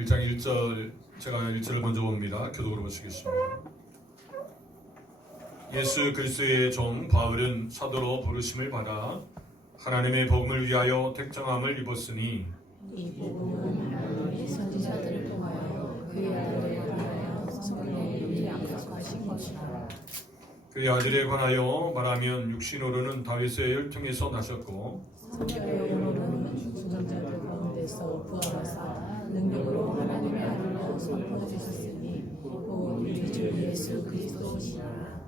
1장 1절, 제가 1절을 먼저 봅니다. 교독으로 보시겠습니다. 예수 그리스도의 종 바울은 사도로 부르심을 받아 하나님의 복음을 위하여 택정함을 입었으니 이 복음은 하나님의 선지자들을 통하여 그의 아들에 관하여 성경에 미리 약속하신 것이라. 그의 아들에 관하여 말하면 육신으로는 다윗의 혈통에서 나셨고 성경으로는 죽은 자들 가운데서 부활하사 능력으로 하나님의 아들로 선포되셨으니 곧 우리 주 예수 그리스도시라.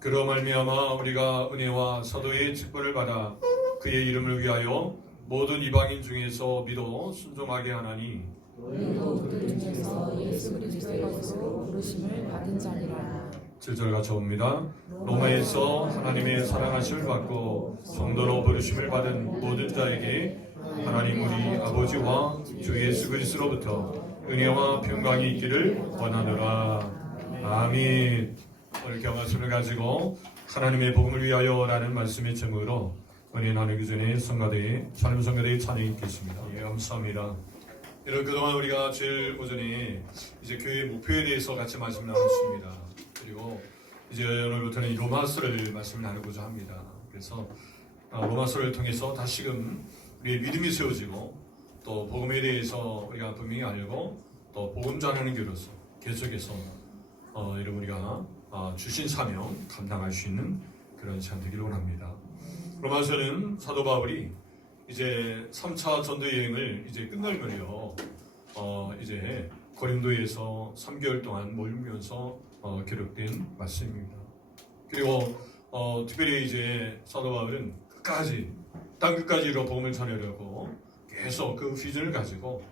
그로 말미암아 우리가 은혜와 사도의 직분을 받아 그의 이름을 위하여 모든 이방인 중에서 믿어 순종하게 하나니 우리도 그들 중에서 예수 그리스도의 것으로 부르심을 받은 자니라. 7절 같이 봅니다. 로마에서 하나님의 사랑하심을 받고 성도로 부르심을 받은 모든 자에게 하나님 우리 아버지와 주 예수 그리스도로부터 은혜와 평강이 있기를 원하노라. 아멘. 오늘 말씀을 가지고 하나님의 복음을 위하여라는 말씀의 제목으로 은혜 나누기 전에 성가대의 삶 성가대의 찬양이 있겠습니다. 예, 감사합니다. 여러분 그동안 우리가 제일 오전에 이제 교회 목표에 대해서 같이 말씀을 나눴습니다. 그리고 이제 오늘부터는 이 로마서를 말씀을 나누고자 합니다. 그래서 로마서를 통해서 다시금 우리의 믿음이 세워지고 또 복음에 대해서 우리가 분명히 알고 또 복음 전하는 교로서 계속해서 여러분 우리가 주신 사명 감당할 수 있는 그런 시간 되기를 원합니다. 로마서는 사도 바울이 이제 3차 전도 여행을 이제 끝날 무렵 이제 고린도에서 3개월 동안 머물면서 기록된 말씀입니다. 그리고 특별히 이제 사도 바울은 땅 끝까지로 복음을 전하려고 계속 그 비전을 가지고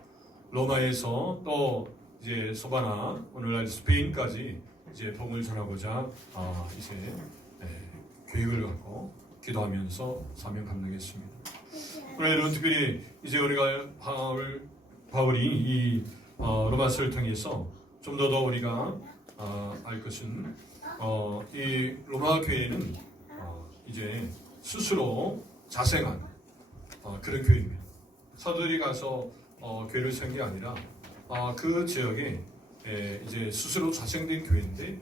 로마에서 또 이제 소바나 오늘날 스페인까지 이제 복음을 전하고자 이제 계획을 갖고 기도하면서 사명 감당했습니다. 오늘은 특별히 이제 우리가 바울이 이 로마서를 통해서 좀 더 우리가 알 것은 이 로마 교회는 이제 스스로 자생한 그런 교회입니다. 사도들이 가서 교회를 세운 게 아니라 그 지역에 이제 스스로 자생된 교회인데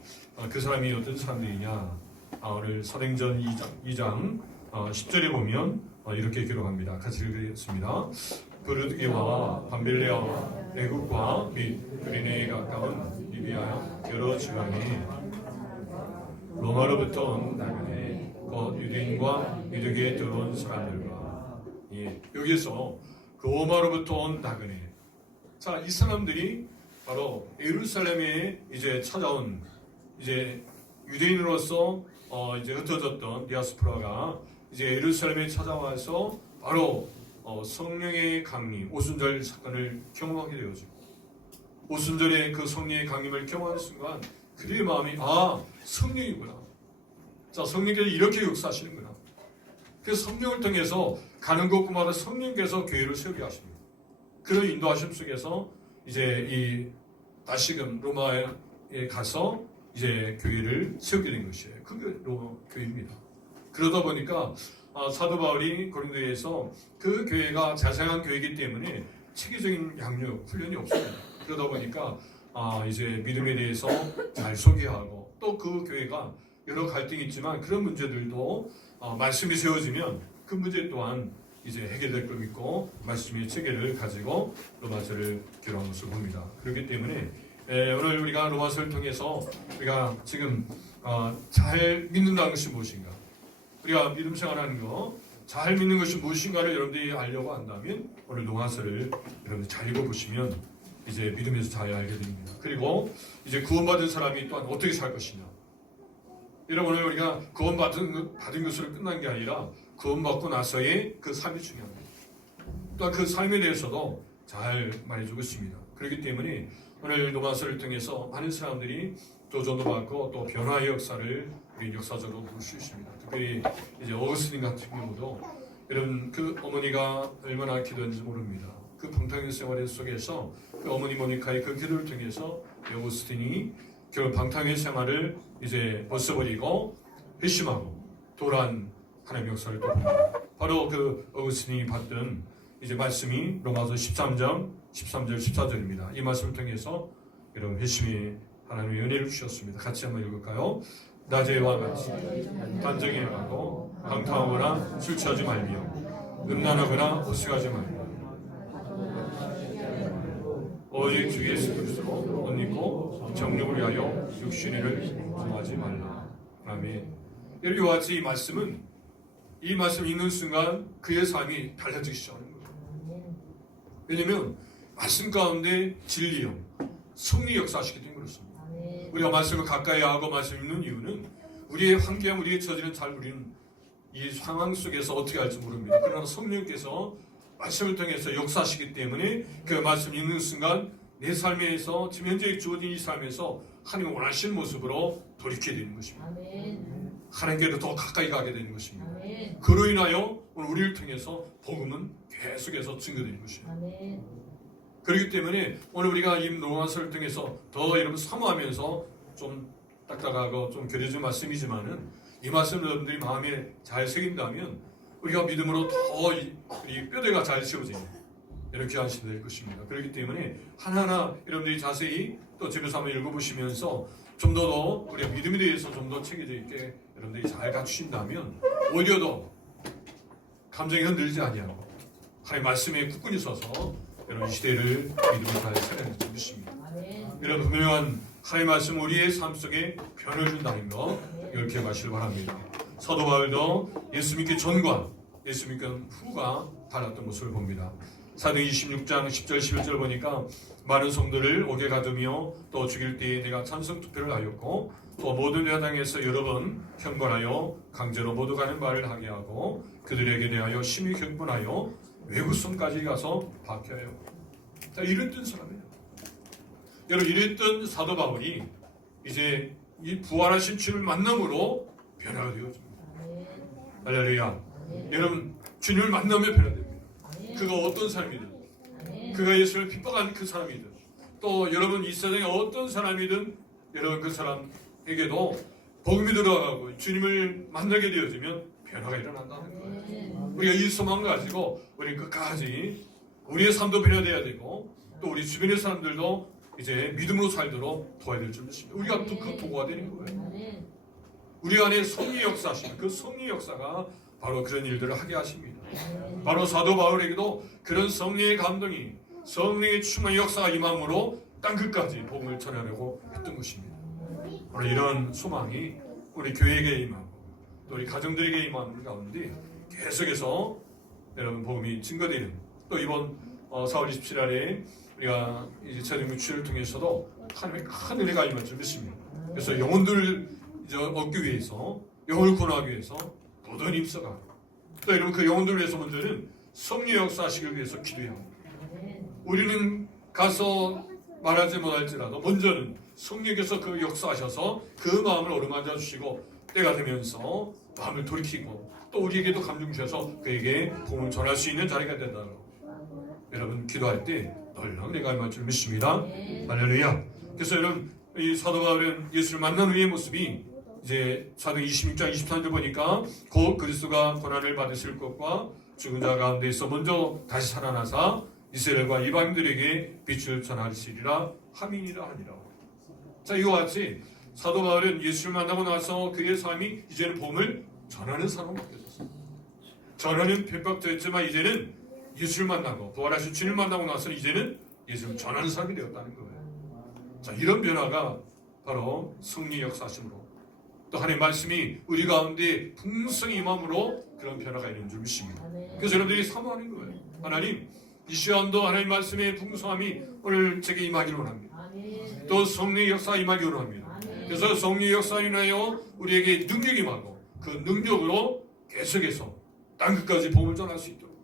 그 사람이 어떤 사람들이냐? 오늘 사도행전 2장 10절에 보면 이렇게 기록합니다. 같이 읽겠습니다. 브르드기와 밤빌레아와 애국과 및 그리네에 가까운 리비아 여러 지방에 로마로부터 온 나그네 곧 유대인과 유대교에 들어온 사람들과 여기서 로마로부터 온 나그네. 자, 이 사람들이 바로 예루살렘에 이제 찾아온 이제 유대인으로서 이제 흩어졌던 디아스포라가 이제 예루살렘에 찾아와서 바로 성령의 강림, 오순절 사건을 경험하게 되어지고 오순절에 그 성령의 강림을 경험하는 순간 그들의 마음이 성령이구나. 자, 성령께서 이렇게 역사하시는구나. 그래서 성령을 통해서 가는 곳마다 성령께서 교회를 세우게 하십니다. 그런 인도하심 속에서 이제 다시금 로마에 가서 이제 교회를 세우게 된 것이에요. 그게 로마 교회입니다. 그러다 보니까 사도 바울이 고린도에서 그 교회가 자생한 교회이기 때문에 체계적인 양육, 훈련이 없습니다. 그러다 보니까 이제 믿음에 대해서 잘 소개하고 또 그 교회가 여러 갈등이 있지만 그런 문제들도 말씀이 세워지면 그 문제 또한 이제 해결될 걸 믿고 말씀의 체계를 가지고 로마서를 기록한 것을 봅니다. 그렇기 때문에 오늘 우리가 로마서를 통해서 우리가 지금 잘 믿는다는 것이 무엇인가, 우리가 믿음 생활하는 거 잘 믿는 것이 무엇인가를 여러분들이 알려고 한다면 오늘 로마서를 여러분들 잘 읽어보시면 이제 믿음에서 잘 알게 됩니다. 그리고 이제 구원받은 사람이 또한 어떻게 살 것이냐. 여러분 오늘 우리가 구원받은 것으로 끝난 게 아니라 구원받고 나서의 그 삶이 중요합니다. 또한 그 삶에 대해서도 잘 말해주고 있습니다. 그렇기 때문에 오늘 로마서를 통해서 많은 사람들이 도전도 받고 또 변화의 역사를 우리 역사적으로 볼 수 있습니다. 특별히 이제 어거스틴 같은 경우도 여러분 그 어머니가 얼마나 기도했는지 모릅니다. 그 방탕유 생활 속에서 그 어머니 모니카의 그 기도를 통해서 어거스틴이 결국 방탕유 생활을 이제 벗어버리고 회심하고 도란 하나님의 역사를 또 봅니다. 바로 그 어거스틴이 받던 이제 말씀이 로마서 13장 13절 14절입니다. 이 말씀을 통해서 여러분 회심이 하나님의 은혜를 주셨습니다. 같이 한번 읽을까요? 낮에와 같이 단정히 행하고 방탕하거나 술 취하지 말며 음란하거나 오식하지 말며 오직 주 예수 그리스도로 옷 입고 정욕을 위하여 육신의 일을 범하지 말라. 아멘. 이와 같이 이 말씀은 이 말씀 읽는 순간 그의 삶이 달라지기 시작하는 거예요. 왜냐하면 말씀 가운데 진리요 성리 역사하시기 때문에 그렇습니다. 우리가 말씀을 가까이 하고 말씀 읽는 이유는 우리의 환경, 우리의 처지는 잘 우리는 이 상황 속에서 어떻게 할지 모릅니다. 그러나 성령께서 말씀을 통해서 역사하시기 때문에 그 말씀 읽는 순간 내 삶에서 지금 현재 주어진 이 삶에서 하나님 원하시는 모습으로 돌이키게 되는 것입니다. 하나님께도 더 가까이 가게 되는 것입니다. 그로 인하여 오늘 우리를 통해서 복음은 계속해서 증거되는 것입니다. 그렇기 때문에 오늘 우리가 이 로마서를 통해서 더 여러분 사모하면서 좀 딱딱하고 좀 겨려진 말씀이지만은 이 말씀을 여러분들이 마음에 잘 새긴다면 우리가 믿음으로 더 이 뼈대가 잘 세워지는 이런 귀한 시대 될 것입니다. 그렇기 때문에 하나하나 여러분들이 자세히 또 집에서 한번 읽어보시면서 좀 더 우리가 믿음에 대해서 좀 더 체계져 있게 여러분들이 잘 갖추신다면 오히려 더 감정이 흔들리지 아니하고 하나님 말씀에 굳건히 서서 여러분 이 시대를 믿음을 잘 살아낼 수 있습니다. 여러분 분명한 하나님 말씀 우리의 삶 속에 변을 준다는 거 이걸 기억하시길 바랍니다. 사도 바울도 예수 믿기 전과 예수 믿기 후가 달랐던 모습을 봅니다. 사도행 26장 10절 11절 보니까 많은 성도를 옥에 가두며 또 죽일 때에 내가 찬성 투표를 하였고 또 모든 회당에서 여러 번 형벌하여 강제로 모두 가는 말을 하게 하고 그들에게 대하여 심히 경분하여 외국성까지 가서 박혀요. 자, 이랬던 사람이에요. 여러분 이랬던 사도 바울이 이제 이 부활하신 주님을 만남으로 변화가 되어집니다. 할렐루야. 여러분 주님을 만나며 변화됩니다. 그가 어떤 사람이든 그가 예수를 핍박한 그 사람이든 또 여러분 이 세상에 어떤 사람이든 여러분 그 사람에게도 복음이 들어가고 주님을 만나게 되어지면 변화가 일어난다는 거예요. 우리가 이 소망을 가지고 우리 끝까지 우리의 삶도 변화돼야 되고 또 우리 주변의 사람들도 이제 믿음으로 살도록 도와야 될 줄 믿습니다. 우리가 또 그 도구가 되는 거예요. 우리 안에 성리 역사하시는 그 성리 역사가 바로 그런 일들을 하게 하십니다. 바로 사도 바울에게도 그런 성리의 감동이 성령의 충만의 역사가 임함으로 땅끝까지 복음을 전하려고 했던 것입니다. 바로 이런 소망이 우리 교회에게 임하고 또 우리 가정들에게 임하는 가운데 계속해서 여러분 복음이 증거되는 또 이번 4월 27일에 우리가 이제 차림 유치를 통해서도 하나님의 큰 은혜가 임할 줄 믿습니다. 그래서 영혼들 얻기 위해서 영혼을 구원하기 위해서 모든 힘써가 또 여러분 그 영혼들을 위해서 먼저는 성령 역사하시기 위해서 기도해야 합니다. 우리는 가서 말하지 못할지라도 먼저는 성령께서 그 역사하셔서 그 마음을 어루만져 주시고 때가 되면서 마음을 돌이키고 또 우리에게도 감동 주셔서 그에게 복음을 전할 수 있는 자리가 된다고 여러분 기도할 때 널널 내가 임할 줄 믿습니다. 할렐루야. 그래서 여러분 이 사도 바울은 예수를 만난 후의 모습이 이제 사도행 26장 23절 보니까 곧 그리스도가 고난을 받으실 것과 죽은 자 가운데서 먼저 다시 살아나사 이스라엘과 이방인들에게 빛을 전하시리라 함이니라 하니라. 자, 이와 같이 사도 바울은 예수를 만나고 나서 그의 삶이 이제는 복음을 전하는 사람으로 바뀌었어요. 전하는 핍박자였지만 이제는 예수를 만나고 부활하신 주님을 만나고 나서 이제는 예수를 전하는 사람이 되었다는 거예요. 자, 이런 변화가 바로 성령의 역사심으로 또 하나님의 말씀이 우리 가운데 풍성히 임함으로 그런 변화가 있는 줄 믿습니다. 그래서 여러분들이 사모하는 거예요. 하나님 이 시간도 하나님 말씀의 풍성함이 오늘 제게 임하기를 원합니다. 또 성령의 역사 임하기를 원합니다. 그래서 성령의 역사 인하여 우리에게 능력이 임하고 그 능력으로 계속해서 땅끝까지 복음을 전할 수 있도록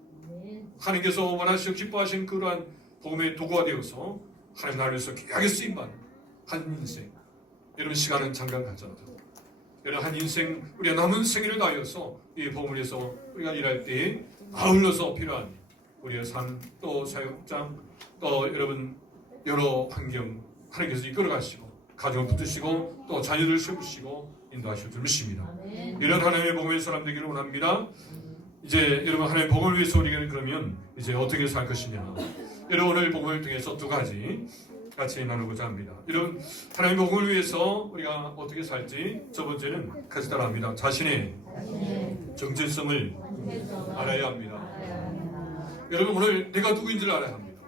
하나님께서 원하시고 기뻐하신 그러한 복음의 도구가 되어서 하나님 나라에서 귀하게 쓰임받는 한 인생. 여러분 시간은 잠깐 가져도 여러분 한 인생 우리가 남은 생일을 다하여서 이 복음을 위해서 우리가 일할 때 아울러서 필요한 우리의 삶 또 사역장 또 여러분 여러 환경 하나님께서 이끌어가시고 가정을 붙드시고 또 자녀들을 세우시고 인도하실 줄 믿습니다. 이런 하나님의 복음의 사람 되기를 원합니다. 이제 여러분 하나님의 복음을 위해서 우리는 그러면 이제 어떻게 살 것이냐. 여러분 오늘 복음을 통해서 두 가지 같이 나누고자 합니다. 여러분 하나님의 복음을 위해서 우리가 어떻게 살지 첫 번째는 같이 따라합니다. 자신의 정체성을 알아야 합니다. 여러분 오늘 내가 누구인지를 알아야 합니다.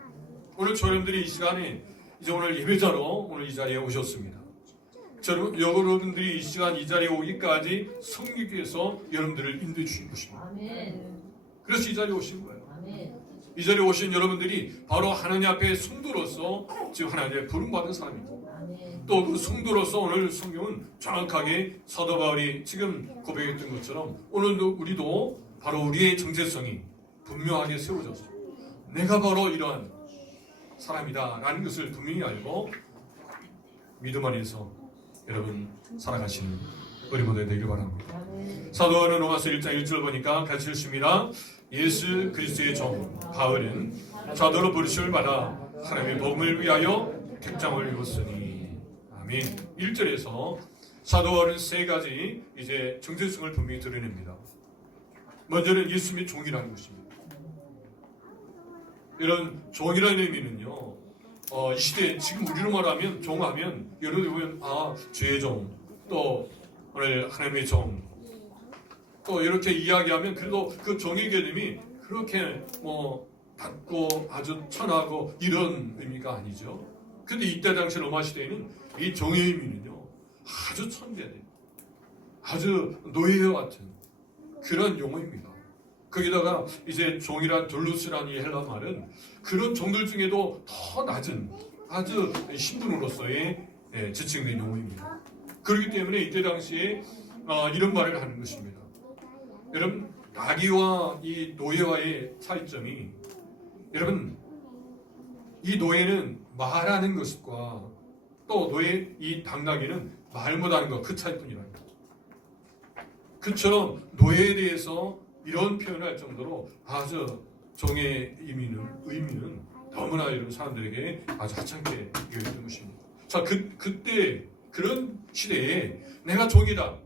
오늘 저여러분들이 이 시간에 이제 오늘 예배자로 오늘 이 자리에 오셨습니다. 여러분들이 이 시간 이 자리에 오기까지 성령께서 여러분들을 인도해 주신 것입니다. 그래서 이 자리에 오신 거예요. 이 자리에 오신 여러분들이 바로 하나님 앞에 성도로서 지금 하나님의 부름받은 사람이고 또 그 성도로서 오늘 성경은 정확하게 사도 바울이 지금 고백했던 것처럼 오늘도 우리도 바로 우리의 정체성이 분명하게 세워져서 내가 바로 이러한 사람이다 라는 것을 분명히 알고 믿음 안에서 여러분 살아가시는 우리 모두 되길 바랍니다. 사도 바울은 로마서 1장 1절 보니까 같이 읽습니다. 예수 그리스도의 종 바울은 사도로 부르심을 받아 하나님의 복음을 위하여 택장을 입었으니 아멘. 1절에서 사도 바울은 세 가지 이제 정체성을 분명히 드러냅니다. 먼저는 예수님의 종이라는 것입니다. 이런 종이라는 의미는요. 이 시대에 지금 우리로 말하면 종하면 여러분들 보면 죄의 종, 또 오늘 하나님의 종, 또 이렇게 이야기하면 그래도 그 종의 개념이 그렇게 낮고 아주 천하고 이런 의미가 아니죠. 근데 이때 당시 로마 시대에는 이 종의 의미는요 아주 천대된, 아주 노예와 같은 그런 용어입니다. 거기다가 이제 종이란 둘루스라는 이 헬라 말은 그런 종들 중에도 더 낮은 아주 신분으로서의 지칭된 용어입니다. 그렇기 때문에 이때 당시에 이런 말을 하는 것입니다. 여러분 나귀와 이 노예와의 차이점이 여러분 이 노예는 말하는 것과 또 노예 이 당나귀는 말 못하는 것 그 차이뿐이랍니다. 그처럼 노예에 대해서 이런 표현을 할 정도로 아주 종의 의미는 너무나 이런 사람들에게 아주 하찮게 여겼던 것입니다. 자, 그때 그런 시대에 내가 종이다.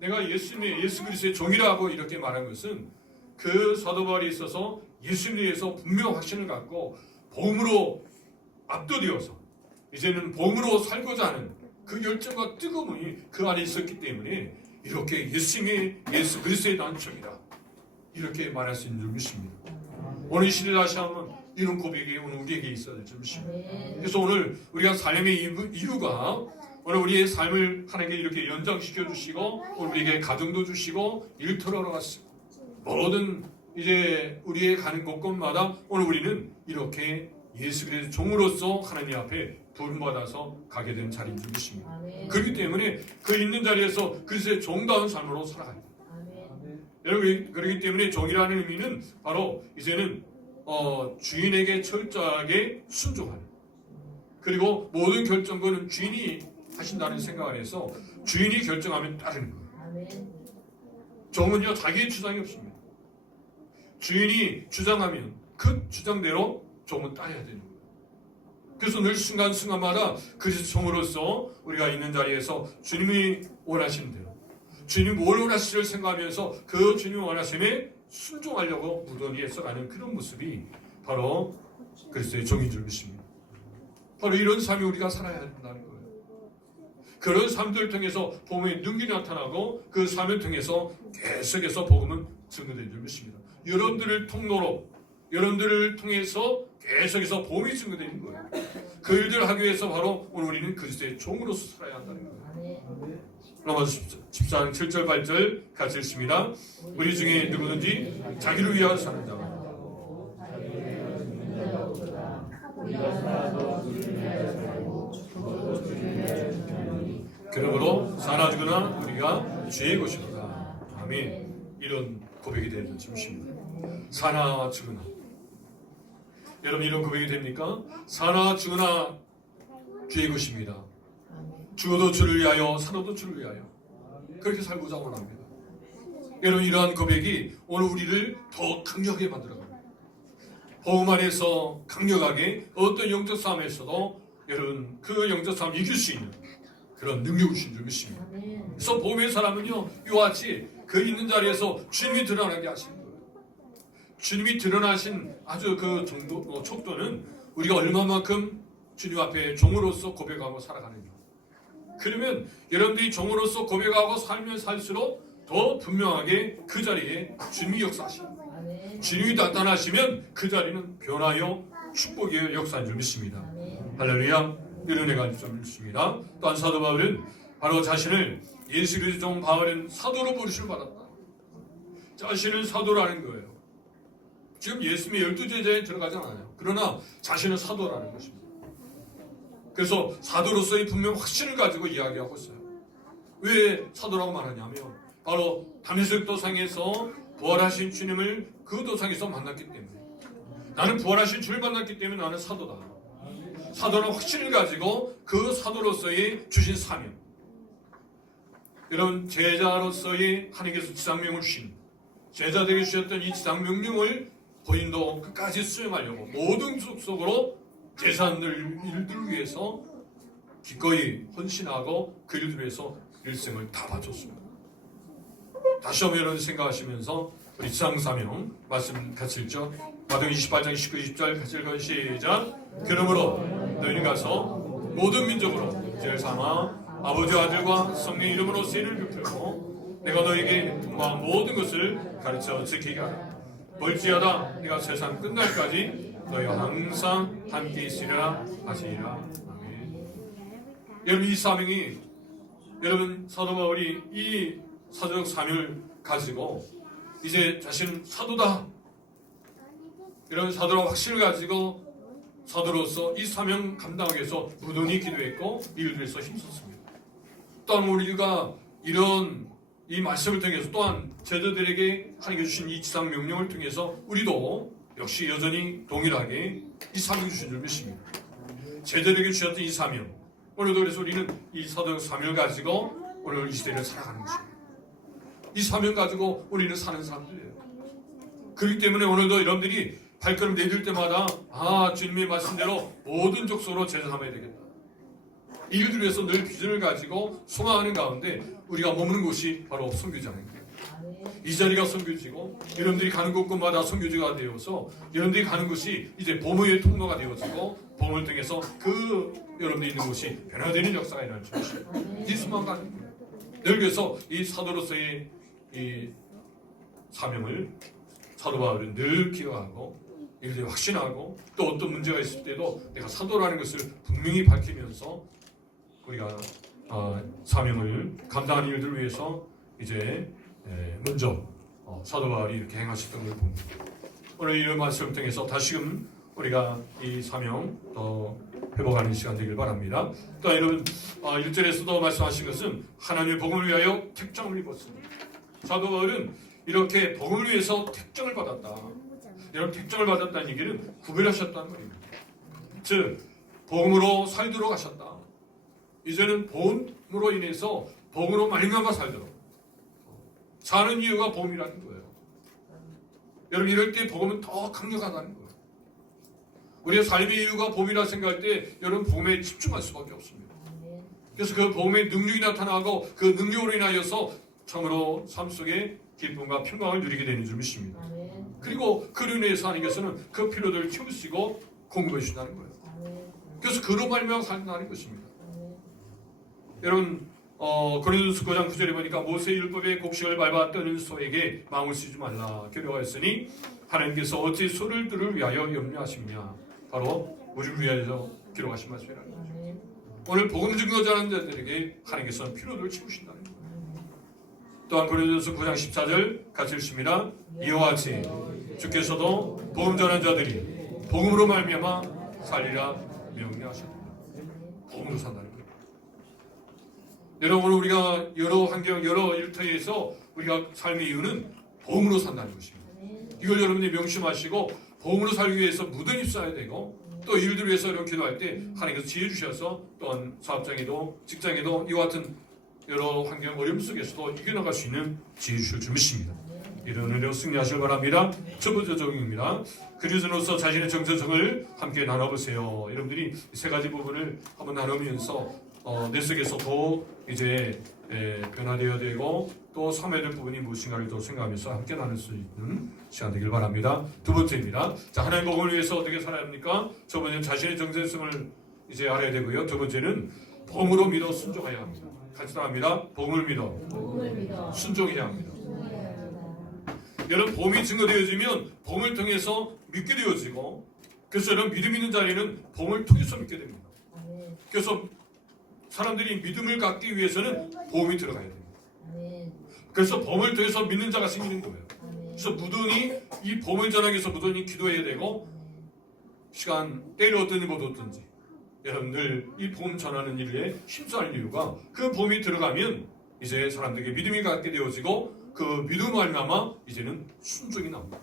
내가 예수 그리스도의 종이라고 이렇게 말한 것은 그 사도 바울에 있어서 예수님에 대해서 분명 확신을 갖고 복음으로 압도되어서 이제는 복음으로 살고자 하는 그 열정과 뜨거움이 그 안에 있었기 때문에 이렇게 예수 그리스도의 단종이다 이렇게 말할 수 있는 줄 믿습니다. 오늘 이 시대 다시 한번 이런 고백이 오늘 우리에게 있어야 될 줄 믿습니다. 그래서 오늘 우리가 삶의 이유가 오늘 우리의 삶을 하나님께 이렇게 연장시켜 주시고 오늘 우리에게 가정도 주시고 일터로 갔습니다. 모든 이제 우리의 가는 곳곳마다 오늘 우리는 이렇게 예수 그리스도의 종으로서 하나님 앞에 부름받아서 가게 된 자리인 줄 믿습니다. 그렇기 때문에 그 있는 자리에서 그리스도의 종다운 삶으로 살아가야 됩니다. 여러분 그렇기 때문에 종이라는 의미는 바로 이제는 주인에게 철저하게 순종하는 그리고 모든 결정권은 주인이 하신다는 생각을 해서 주인이 결정하면 따르는 거예요. 종은요 자기의 주장이 없습니다. 주인이 주장하면 그 주장대로 종은 따라야 되는 거예요. 그래서 늘 순간순간마다 그리스도 종으로서 우리가 있는 자리에서 주님이 원하시는 대로 주님이 뭘 원하시를 생각하면서 그 주님의 원하심에 순종하려고 무던히 애써가는 그런 모습이 바로 그리스도의 종인 줄 믿습니다. 바로 이런 삶이 우리가 살아야 한다는 거예요. 그런 삶들을 통해서 복음의 능력이 나타나고 그 삶을 통해서 계속해서 복음은 증거된 줄 믿습니다. 여러분들을 통로로 여러분들을 통해서 계속해서 복음이 증거되는 거예요. 그 일들을 하기 위해서 바로 오늘 우리는 그리스도의 종으로서 살아야 한다는 거예요. 로마서 14장 7절 8절 같이 읽습니다. 우리 중에 누구든지 자기를 위하여 사는 자가 그러므로 사나 죽으나 우리가 죄의 것이로다. 아멘. 이런 고백이 되는 것입니다. 사나 죽으나 여러분 이런 고백이 됩니까? 사나 죽으나 죄의 것입니다. 죽어도 주를 위하여 살아도 주를 위하여 그렇게 살고자 원합니다. 여러분 이러한 고백이 오늘 우리를 더 강력하게 만들어갑니다. 복음 안에서 강력하게 어떤 영적 싸움에서도 여러분 그 영적 싸움 이길 수 있는 그런 능력이 주신 줄 믿습니다. 그래서 복음의 사람은요, 이와 같이 그 있는 자리에서 주님이 드러나게 하시는 거예요. 주님이 드러나신 아주 그 정도, 척도는 우리가 얼마만큼 주님 앞에 종으로서 고백하고 살아가느냐. 그러면 여러분들이 종으로서 고백하고 살면 살수록 더 분명하게 그 자리에 주님이 역사하십니다. 주님이 나타나시면 그 자리는 변화요 축복의 역사인 줄 믿습니다. 할렐루야. 이런 애가 좀 믿습니다. 또한 사도 바울은 바로 자신을 예수 그리스도의 종 바울은 사도로 부르심을 받았다. 자신은 사도라는 거예요. 지금 예수님의 12제자에 들어가지 않아요. 그러나 자신은 사도라는 것입니다. 그래서 사도로서의 분명 확신을 가지고 이야기하고 있어요. 왜 사도라고 말하냐면 바로 다메섹 도상에서 부활하신 주님을 그 도상에서 만났기 때문에, 나는 부활하신 주를 만났기 때문에 나는 사도다. 사도는 확신을 가지고 그 사도로서의 주신 사명, 이런 제자로서의 하나님께서 지상명을 주신, 제자들에게 주셨던 이 지상명령을 본인도 끝까지 수행하려고 모든 속속으로 제사들 일들을 위해서 기꺼이 헌신하고 그 일들을 위해서 일생을 다 바쳤습니다. 다시 한번 여러분 생각하시면서 우리 지상사명 말씀 같이 읽죠. 마태복음 28장 19, 20절 같이 읽어 시작. 그러므로 너희는 가서 모든 민족으로 죄를 삼아 아버지와 아들과 성령의 이름으로 세례를 베풀고 내가 너에게 통과한 모든 것을 가르쳐 지키게 하라. 볼지어다 네가 세상 끝날까지 너희와 항상 함께 있으리라 하시니라. 아멘. 여러분, 이 사명이, 여러분 사도 바울이 이 사도적 사명을 가지고 이제 자신은 사도다, 이런 사도라고 확신을 가지고 사도로서 이 사명 감당하기 위해서 무던히 기도했고 이 일을 위해서 힘썼습니다. 또한 우리가 이런 이 말씀을 통해서 또한 제자들에게 하나님께 주신 이 지상 명령을 통해서 우리도 역시 여전히 동일하게 이 사명을 주신 줄 믿습니다. 제자들에게 주셨던 이 사명, 오늘도 그래서 우리는 이 사도적 사명을 가지고 오늘 이 시대를 살아가는 것입니다. 이 사명 가지고 우리는 사는 사람들이에요. 그렇기 때문에 오늘도 여러분들이 발걸음 내딜 때마다 주님의 말씀대로 모든 족속으로 제자 삼아야 되겠다. 이 일들을 위해서 늘 비전을 가지고 소망하는 가운데 우리가 머무는 곳이 바로 선교지입니다. 이 자리가 선교지고 여러분들이 가는 곳곳마다 선교지가 되어서 여러분들이 가는 곳이 이제 복음의 통로가 되어지고 복음을 통해서 그 여러분들이 있는 곳이 변화되는 역사가 일어날 수 있습니다. 이 소망가는 거예요. 늘 그래서 이 사도로서의 이 사명을 사도 바울은 늘 기억하고 이를 확신하고 또 어떤 문제가 있을 때도 내가 사도라는 것을 분명히 밝히면서 우리가 사명을 감당하는 일들을 위해서 이제 먼저 사도 바울이 이렇게 행하셨던 걸 봅니다. 오늘 이 말씀을 통해서 다시금 우리가 이 사명 더 회복하는 시간 되길 바랍니다. 또 여러분 1절에서도 말씀하신 것은 하나님의 복음을 위하여 택정을 입었습니다. 사도 바울은 이렇게 복음을 위해서 택정을 받았다. 이런 택정을 받았다는 얘기는 구별하셨다는 말입니다. 즉 복음으로 살도록 하셨다. 이제는 복음으로 인해서 복음으로 말미암아 살도록 사는 이유가 복음이라는 거예요. 여러분 이럴 때 복음은 더 강력하다는 거예요. 우리의 삶의 이유가 복음이라 생각할 때 여러분 복음에 집중할 수밖에 없습니다. 그래서 그 복음의 능력이 나타나고 그 능력으로 인하여서 참으로 삶 속에 기쁨과 평강을 누리게 되는 줄 믿습니다. 그리고 그로 인해서 하나님께서는 그 필요들을 채우시고 공급해 주신다는 거예요. 그래서 그로 말미암아 산다는 것입니다. 여러분 고린도서 9장 9절에 보니까 모세의 율법의 곡식을 밟아 떠는 소에게 마음을 쓰지 말라 교려하였으니 하나님께서 어찌 소를 들을 위하여 염려하십냐. 바로 우리를 위하여 기록하신 말씀이라는 거죠. 오늘 복음 증거자는 자들에게 하나님께서는 필요들을 채우신다는 거예요. 또한 고린도서 9장 14절 같이 읽습니다. 이와 같이 주께서도 복음 전한 자들이 복음으로 말미암아 살리라 명령하셨다. 복음으로 산다는 거예요. 여러분 우리가 여러 환경 여러 일터에서 우리가 삶의 이유는 복음으로 산다는 것입니다. 이걸 여러분이 명심하시고 복음으로 살기 위해서 무던히 써야 되고 또 일들을 위해서 이런 기도할 때 하나님께서 지혜 주셔서 또한 사업장에도 직장에도 이와 같은 여러 환경 어려움 속에서도 이겨나갈 수 있는 지혜 주실 줄 믿습니다. 이런 은혜로 승리하시길 바랍니다. 첫 번째 적용입니다. 그리스도로서 자신의 정체성을 함께 나눠보세요. 여러분들이 세 가지 부분을 한번 나누면서 내 속에서도 이제 변화되어야 되고 또 삼아야 될 부분이 무엇인가를 또 생각하면서 함께 나눌 수 있는 시간 되길 바랍니다. 두 번째입니다. 자, 하나님 복음을 위해서 어떻게 살아야 합니까? 첫 번째는 자신의 정체성을 이제 알아야 되고요. 두 번째는 복음으로 믿어 순종해야 합니다. 같이 나갑니다. 복음을 믿어 순종해야 합니다. 여러분, 복음이 증거되어지면 복음을 통해서 믿게 되어지고, 그래서 여러분 믿음 있는 자리는 복음을 통해서 믿게 됩니다. 그래서 사람들이 믿음을 갖기 위해서는 복음이 들어가야 됩니다. 그래서 복음을 통해서 믿는 자가 생기는 거예요. 그래서 무던히 이 복음을 전하기 위해서 무던히 기도해야 되고, 시간 때를 어떤지 못 어떤지 여러분들 이 복음 전하는 일에 힘써할 이유가, 그 복음이 들어가면 이제 사람들에게 믿음이 갖게 되어지고, 그 믿음 말미암아 이제는 순종이 나옵니다.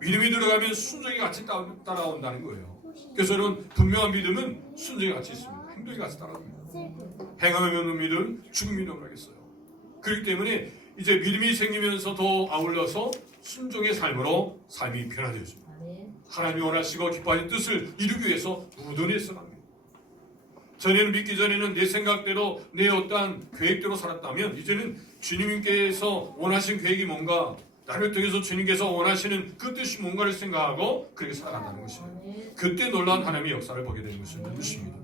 믿음이 들어가면 순종이 같이 따라온다는 거예요. 그래서 여러분, 분명한 믿음은 순종이 같이 있습니다. 행동이 같이 따라옵니다. 행함에 없는 믿음, 죽은 믿음을 하겠어요. 그렇기 때문에 이제 믿음이 생기면서 더 아울러서 순종의 삶으로 삶이 변화되었습니다. 하나님이 원하시고 기뻐하는 뜻을 이루기 위해서 무던히 써갑니다. 전에는 믿기 전에는 내 생각대로 내 어떠한 계획대로 살았다면, 이제는 주님께서 원하신 계획이 뭔가, 나를 통해서 주님께서 원하시는 그 뜻이 뭔가를 생각하고 그렇게 살아간다는 것이에요. 그때 놀라운 하나님의 역사를 보게 되는 것입니다.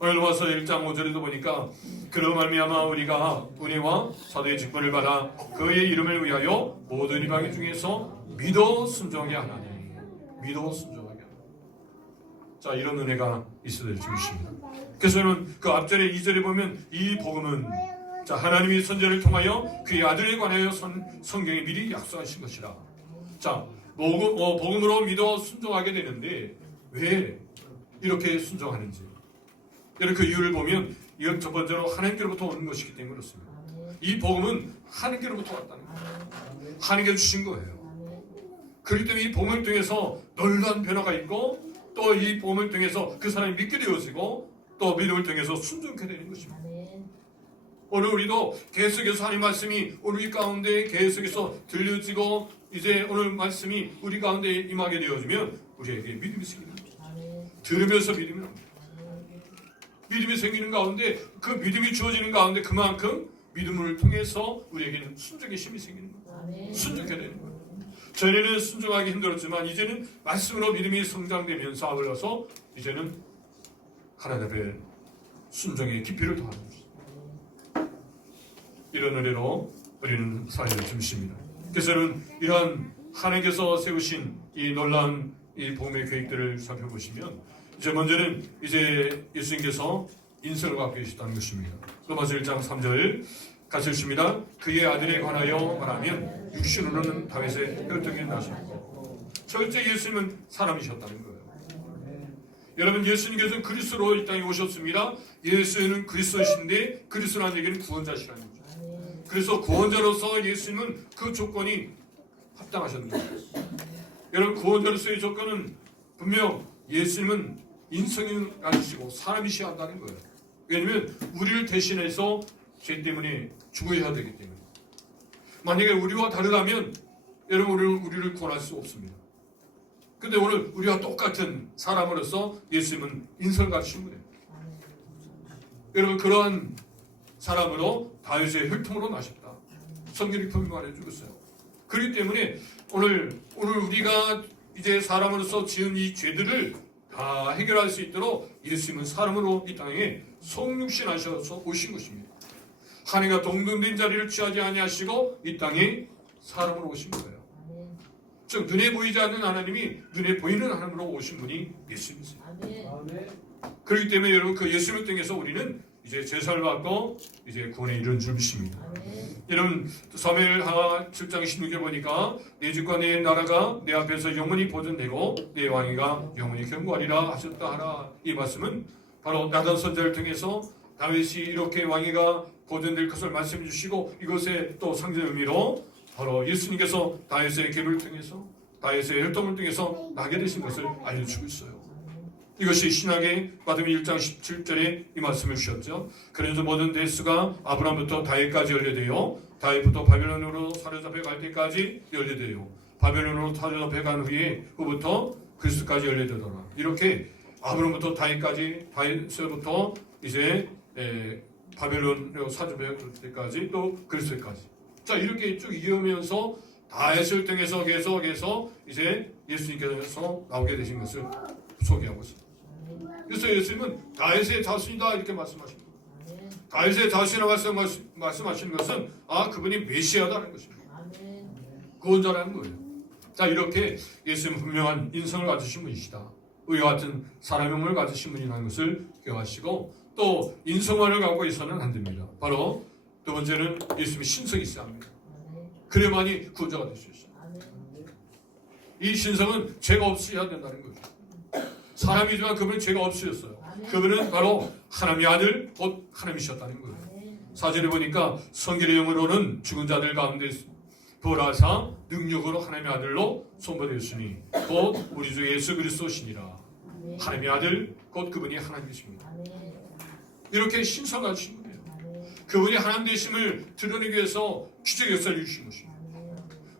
오늘 로마서 1장 5절에도 보니까 그로 말미암아 우리가 은혜와 사도의 직분을 받아 그의 이름을 위하여 모든 이방인 중에서 믿어 순종하게 하나니, 믿어 순종하게 하나니. 자, 이런 은혜가 있어야 될 것입니다. 그래서 저는 그 앞절에 2절에 보면 이 복음은, 자, 하나님이 선지자를 통하여 그의 아들에 관하여 성경에 미리 약속하신 것이라. 자, 복음으로 믿어 순종하게 되는데 왜 이렇게 순종하는지, 여러분 그 이유를 보면 이건 첫 번째로 하나님께로부터 오는 것이기 때문에 그렇습니다. 이 복음은 하나님께로부터 왔다는 거예요. 하나님께 주신 거예요. 그렇기 때문에 이 복음을 통해서 놀라운 변화가 있고, 또 이 복음을 통해서 그 사람이 믿게 되어지고, 또 믿음을 통해서 순종하게 되는 것입니다. 오늘 우리도 계속해서 하나님 말씀이 우리 가운데 계속해서 들려지고, 이제 오늘 말씀이 우리 가운데 임하게 되어지면 우리에게 믿음이 생기는 거예요. 들으면서 믿음이 납니다. 믿음이 생기는 가운데, 그 믿음이 주어지는 가운데 그만큼 믿음을 통해서 우리에게는 순종의 힘이 생기는 거예요. 순종하게 되는 거예요. 전에는 순종하기 힘들었지만 이제는 말씀으로 믿음이 성장되면서 아울러서 이제는 하나님 앞에 순종의 깊이를 더하는 것입니다. 이런 은혜로 우리는 살아야 중심입니다. 그래서 저는 이러한 하나님께서 세우신 이 놀라운 이 복음의 계획들을 살펴보시면, 이제 먼저는 이제 예수님께서 인성을 갖고 계시다는 것입니다. 로마서 1장 3절 같이 읽습니다. 그의 아들에 관하여 말하면 육신으로는 다윗의 혈통이 나시고, 절대 예수님은 사람이셨다는 거예요. 여러분, 예수님께서는 그리스도로 이 땅에 오셨습니다. 예수는 그리스도이신데 그리스도라는 얘기는 구원자시라는 거죠. 그래서 구원자로서 예수님은 그 조건이 합당하셨는 거예요. 여러분, 구원자로서의 조건은 분명 예수님은 인성을 가지시고 사람이셔야 한다는 거예요. 왜냐하면 우리를 대신해서 죄 때문에 죽어야 되기 때문에. 만약에 우리와 다르다면 여러분 우리를 구원할 수 없습니다. 근데 오늘 우리와 똑같은 사람으로서 예수님은 인성을 가지신 거예요. 여러분, 그러한 사람으로 다윗의 혈통으로 나셨다. 성경이 분명히 말해주고 있어요. 그렇기 때문에 오늘 우리가 이제 사람으로서 지은 이 죄들을 다 해결할 수 있도록 예수님은 사람으로 이 땅에 성육신하셔서 오신 것입니다. 하나님과 동등된 자리를 취하지 아니하시고 이 땅에 사람으로 오신 거예요. 즉 눈에 보이지 않는 하나님이 눈에 보이는 하나님으로 오신 분이 예수님이세요. 그렇기 때문에 여러분, 그 예수님을 통해서 우리는 이제 제사를 받고 이제 구원에 이르는 줄 믿습니다. 여러분, 사무엘하 7장 16절 보니까 내 집과 내 나라가 내 앞에서 영원히 보존되고 내 왕위가 영원히 견고하리라 하셨다 하라. 이 말씀은 바로 나단 선지자를 통해서 다윗이 이렇게 왕위가 보존될 것을 말씀해 주시고, 이것의 또 상징 의미로 바로 예수님께서 다윗의 계보를 통해서, 다윗의 혈통을 통해서 나게 되신 것을 알려주고 있어요. 이것이 신약의 마태복음 1장 17절에 이 말씀을 주셨죠. 그래서 모든 대수가 아브라함부터 다윗까지 연례되어 다윗부터 바벨론으로 사로잡혀 갈 때까지 연례되어 바벨론으로 사로잡혀 간 후부터 그리스도까지 연례되더라. 이렇게 아브라함부터 다윗까지, 다윗에서부터 이제 바벨론 사주배 때까지 또 그리스도까지. 자, 이렇게 쭉 이어오면서 다윗을 통해서 계속해서 이제 예수님께서 나오게 되신 것을 소개하고 있습니다. 그래서 예수님은 다윗의 자손이다 이렇게 말씀하십니다. 다윗의 자손이라고 말씀하시는 것은 그분이 메시아다는 것입니다. 구원자라는 거예요. 자, 이렇게 예수님은 분명한 인성을 가지신 분이시다. 우리와 같은 사람의 몸을 가지신 분이라는 것을 기억하시고 또 인성만을 갖고 있어서는 안 됩니다. 바로 두 번째는 예수님의 신성이 있어야 합니다. 그래야만이 구원자가 될 수 있어요. 이 신성은 죄가 없어야 된다는 거죠. 사람이지만 그분은 죄가 없으셨어요. 그분은 바로 하나님의 아들 곧 하나님이셨다는 거예요. 사절에 보니까 성결의 영으로는 죽은 자들 가운데 부활하사 능력으로 하나님의 아들로 선포되었으니 곧 우리 주 예수 그리스도시니라. 하나님의 아들 곧 그분이 하나님이십니다. 이렇게 신성 가지신 분이에요. 그분이 하나님 되심을 드러내기 위해서 기적 역사를 주신 것입니다.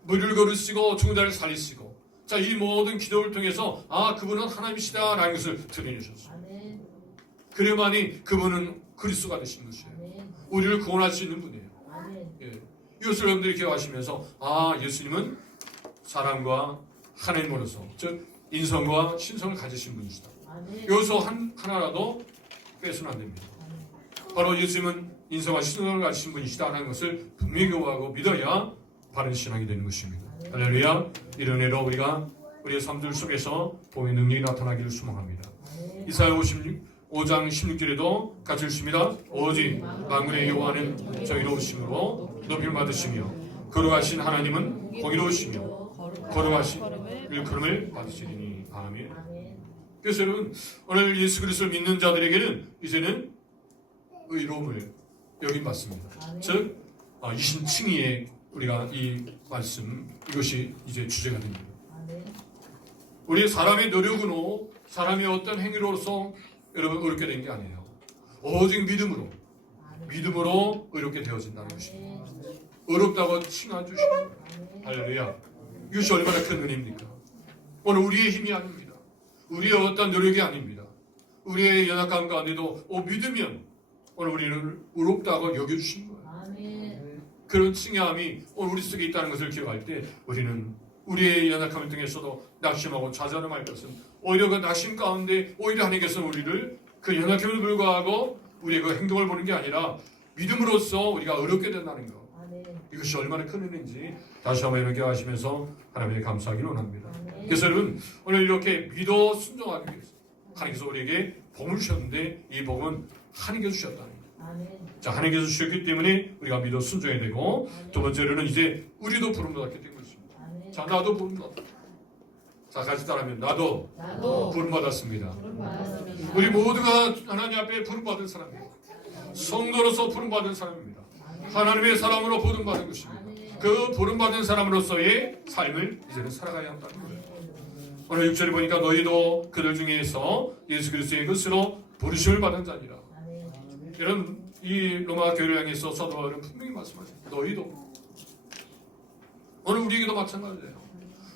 물을 거르시고 죽은 자를 살리시고, 자, 이 모든 기도를 통해서 그분은 하나님이시다라는 것을 드러내셨어요. 그래야만이 그분은 그리스도가 되신 것이에요. 우리를 구원할 수 있는 분이에요. 예. 이것을 여러분들이 기억하시면서 예수님은 사람과 하나님으로서, 즉 인성과 신성을 가지신 분이시다. 여기서 하나라도 빼서는 안 됩니다. 바로 예수님은 인성과 신성을 가지신 분이시다라는 것을 분명히 교하고 믿어야 바른 신앙이 되는 것입니다. 할렐루야. 이런 애로 우리가 우리의 삶들 속에서 복음의 능력이 나타나기를 소망합니다. 이사야 5장 16절에도 같이 읽습니다. 오직 만군의 여호와는 정의로우심으로 높임을 받으시며 거룩하신 하나님은 공의로우시며 거룩하신 일컬음을 받으시리니. 아멘. 그래서 여러분, 오늘 예수 그리스도를 믿는 자들에게는 이제는 의로움을 여김받습니다. 즉 이신칭의의 우리가 이 말씀, 이것이 이제 주제가 됩니다. 우리 사람의 노력으로, 사람의 어떤 행위로서 여러분 의롭게 된 게 아니에요. 오직 믿음으로 의롭게 되어진다는 것입니다. 의롭다고 칭한 주시고, 할렐루야. 이것이 얼마나 큰 은혜입니까? 오늘 우리의 힘이 아닙니다. 우리의 어떤 노력이 아닙니다. 우리의 연약함 가운데도 믿으면 오늘 우리를 의롭다고 여겨주신 거예요. 그런 칭함이 오늘 우리 속에 있다는 것을 기억할 때 우리는 우리의 연약함을 통해서도 낙심하고 좌절할 것은 오히려 그 낙심 가운데 오히려 하나님께서 우리를 그 연약함을 불구하고 우리의 그 행동을 보는 게 아니라 믿음으로써 우리가 의롭게 된다는 것. 이것이 얼마나 큰 은혜인지 다시 한번 이렇게 하시면서 하나님께 감사하기를 원합니다. 그래서 여러분, 오늘 이렇게 믿어 순종하기 위해서 하나님께서 우리에게 복을 주셨는데 이 복은 하나님께서 주셨다는 거예요. 자, 하나님께서 주셨기 때문에 우리가 믿어 순종해야 되고, 두 번째로는 이제 우리도 부름 받았기 때문에 그렇습니다. 자, 나도 부름 받았다. 자, 같이 따라하면 나도 부름 받았습니다. 우리 모두가 하나님 앞에 부름 받은 사람입니다. 성도로서 부름 받은 사람입니다. 하나님의 사람으로 부름 받은 것입니다. 그 부름 받은 사람으로서의 삶을 이제는 살아가야 한다는 거예요. 오늘 6절에 보니까 너희도 그들 중에서 예수 그리스도의 것으로 부르심을 받은 자니라. 이런 이 로마 교회를 향해서 사도 바울은 분명히 말씀하십니다. 너희도. 오늘 우리에게도 마찬가지예요.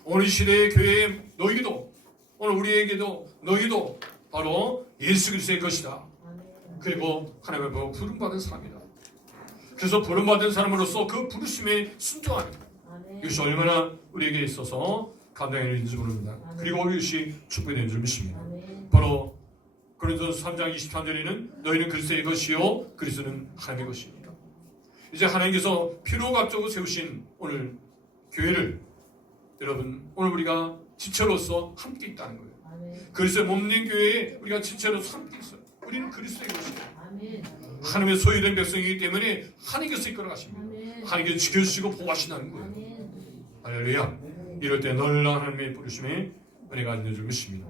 오늘 시대의 교회에 너희도, 오늘 우리에게도 너희도 바로 예수 그리스도의 것이다. 그리고 하나님의 부름받은 사람이다. 그래서 부름받은 사람으로서 그 부르심에 순종하는 이것이 얼마나 우리에게 있어서 감당의 일인지 모릅니다. 그리고 이것이 축복이 되는 줄 믿습니다. 바로 고린도서 3장 23절에는 너희는 그리스도의 것이요 그리스도는 하나님의 것입니다. 이제 하나님께서 필요각적으로 세우신 오늘 교회를 여러분, 오늘 우리가 지체로서 함께 있다는 거예요. 그리스도의 몸된 교회에 우리가 지체로서 함께 있어요. 우리는 그리스도의 것입니다. 하나님의 소유된 백성이기 때문에 하나님께서 이끌어가십니다. 하나님께서 지켜주시고 보호하신다는 거예요. 할렐루야. 이럴 때 놀라운 하나님의 부르심에 은혜가 있는 줄 믿습니다.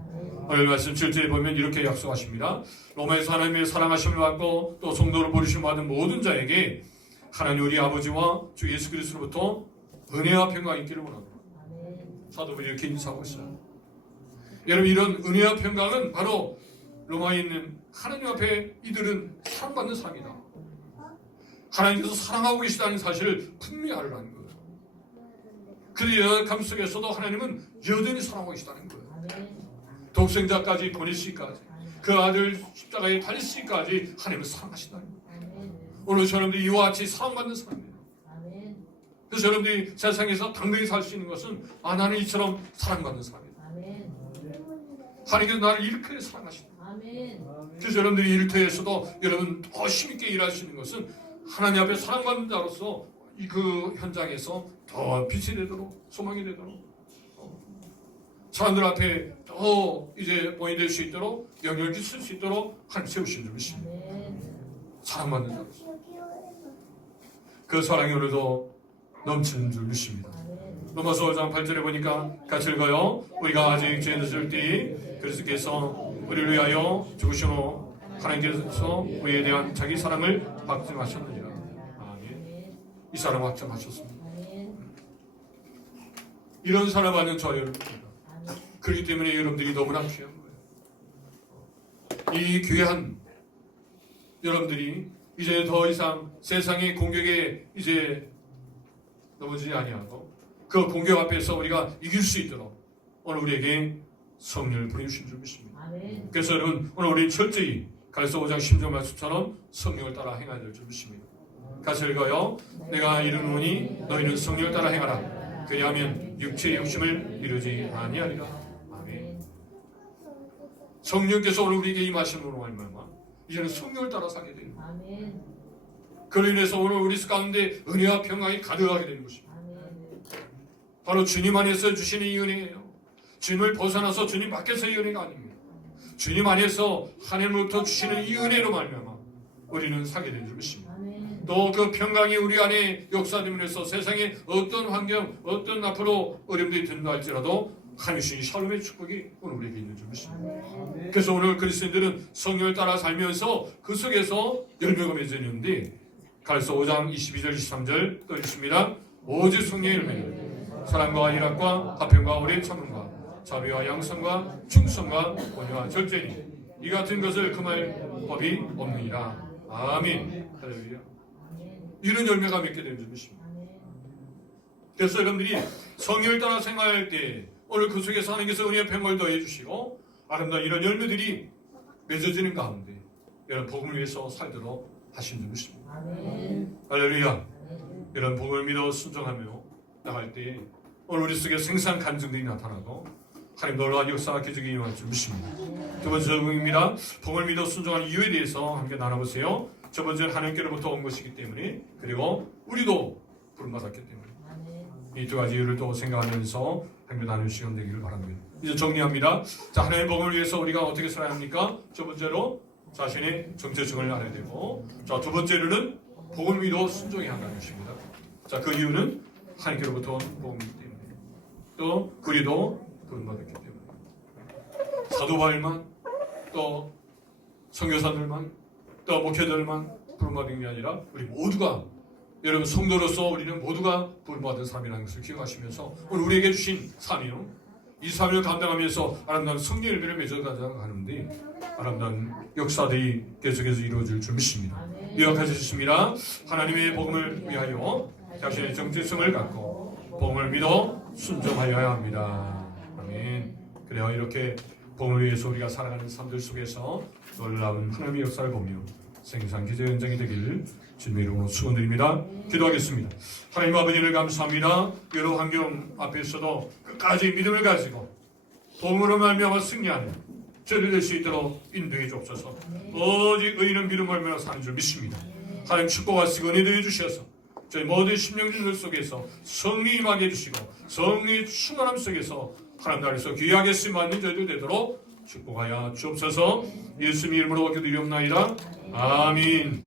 오늘 말씀 7절에 보면 이렇게 약속하십니다. 로마에서 하나님의 사랑하심을 받고 또 성도로 부르심을 받은 모든 자에게 하나님 우리 아버지와 주 예수 그리스도로부터 은혜와 평강이 있기를 원합니다. 사도들이 이렇게 인사하고 있어요. 여러분, 이런 은혜와 평강은 바로 로마에 있는 하나님 앞에 이들은 사랑받는 사람이다. 하나님께서 사랑하고 계시다는 사실을 분명히 알라는 거예요. 그 연약함 속에서도 하나님은 여전히 사랑하고 계시다는 거예요. 독생자까지 보내시기까지 그 아들 십자가에 달리시기까지 하나님을 사랑하신다는 거예요. 오늘 여러분들이 이와 같이 사랑받는 사람이에요. 그래서 여러분들이 세상에서 당당히 살 수 있는 것은 나는 이처럼 사랑받는 사람이에요. 하나님께서 나를 이렇게 사랑하신다. 그래서 여러분들이 일터에서도 여러분 더 힘있게 일할 수 있는 것은 하나님 앞에 사랑받는 자로서 그 현장에서 더 빛이 되도록, 소망이 되도록, 사람들 앞에 더 이제 본이 될 수 있도록, 영역을 쓸 수 있도록 하나님 세우신 줄 믿습니다. 사랑받는 자로서 그 사랑이 오늘도 넘치는 줄 믿습니다. 로마서 5장 8절에 보니까 같이 읽어요. 우리가 아직 죄 늦을 때 그리스도께서 우리를 위하여 죽으시고 하나님께서 우리에 대한 자기 사랑을 확증하셨느니라. 아멘. 이 사랑 확증하셨습니다. 이런 사랑받는 저 여러분입니다. 그렇기 때문에 여러분들이 너무나 귀한 거예요. 이 귀한 여러분들이 이제 더 이상 세상의 공격에 이제 넘어지지 아니하고 그 공격 앞에서 우리가 이길 수 있도록 오늘 우리에게 성령을 보내주신 줄 믿습니다. 그래서 여러분 오늘 우리 철저히 갈서 5장 10절 말씀처럼 성령을 따라 행해야 될 줄 믿습니다. 같이 읽어요. 내가 이르노니 너희는 성령을 따라 행하라. 그리하면 육체의 욕심을 이루지 아니하리라. 아멘. 성령께서 오늘 우리에게 임하시는 말씀만 이제는 성령을 따라 살게 되는 거예요. 그로 인해서 오늘 우리 가운데 은혜와 평강이 가득하게 되는 것입니다. 바로 주님 안에서 주시는 이 은혜예요. 주님을 벗어나서 주님 밖에서의 은혜가 아닙니다. 주님 안에서 하나님으로부터 주시는 이 은혜로 말미암아 우리는 살게 된 줄 믿습니다. 또 그 평강이 우리 안에 역사됨으로써 세상에 어떤 환경, 어떤 앞으로 어려움들이 든다 할지라도 하나님의 샬롬의 축복이 오늘 우리에게 있는 줄 믿습니다. 그래서 오늘 그리스도인들은 성령을 따라 살면서 그 속에서 열매가 맺어지는데 갈서 5장 22절 23절 또 있습니다. 오직 성령의 열매는 사랑과 희락과 화평과 오래 참음과 자비와 양성과 충성과 온유와 절제니 이 같은 것을 금할 법이 없느니라. 아멘. 할렐루야. 이런 열매가 맺게 되는 줄 믿습니다. 그래서 여러분들이 성령을 따라 생활할 때 오늘 그 속에서 하나님께서 은혜의 평강을 더해 주시고 아름다운 이런 열매들이 맺어지는 가운데 여러분 복음을 위해서 살도록 하신 줄 믿습니다. 할렐루야. 이런 복음을 믿어 순종하며 나갈 때 오늘 우리 속에 생산 간증들이 나타나고 하나님 놀라운 역사와 기적이 일어날 줄 믿습니다. 두 번째 적용입니다. 복음을 믿어 순종하는 이유에 대해서 함께 나눠보세요. 첫 번째는 하나님께로부터 온 것이기 때문에 그리고 우리도 부름받았기 때문에 이 두 가지 이유를 또 생각하면서 함께 나누는 시간 되기를 바랍니다. 이제 정리합니다. 자, 하나님의 복음을 위해서 우리가 어떻게 살아야 합니까? 첫 번째로 자신의 정체성을 알아야 되고 자, 두 번째로는 복음을 믿어 순종해야 한다는 것입니다. 자, 그 이유는 하나님께로부터 온 복음이기 때문에 또 우리도 부름받았기 때문에 사도 바울만 또 선교사들만 또 목회자들만 부름받은 게 아니라 우리 모두가 여러분 성도로서 우리는 모두가 부름받은 사람이라는 것을 기억하시면서 오늘 우리에게 주신 사명 이 사명을 감당하면서 아름다운 성령의 열매를 맺어가는데 아름다운 역사들이 계속해서 이루어질 줄 믿습니다. 기억하셨습니다. 하나님의 복음을 위하여 자신의 정체성을 갖고 복음을 믿어 순종하여야 합니다. 아멘. 그래요. 이렇게 복음을 위해서 우리가 살아가는 삶들 속에서 놀라운 하나님의 역사를 보며 생산 기적 현장이 되기를 주님의 이름으로 축원드립니다. 기도하겠습니다. 하나님 아버지를 감사합니다. 여러 환경 앞에서도 끝까지 믿음을 가지고 복음으로 말미암아 승리하는 저희들 될 수 있도록 인도해 주옵소서. 오직 의인은 믿음을 말미암아 사는 줄 믿습니다. 하나님 축복하시고 은혜도 주셔서 저희 모든 심령들 속에서 성리 임하게 해주시고 성리 충만함 속에서 하나님 나라에서 귀하게 쓰임받는 저희들 되도록 축복하여 주옵소서. 예수님 이름으로 기도드리옵나이다. 아멘.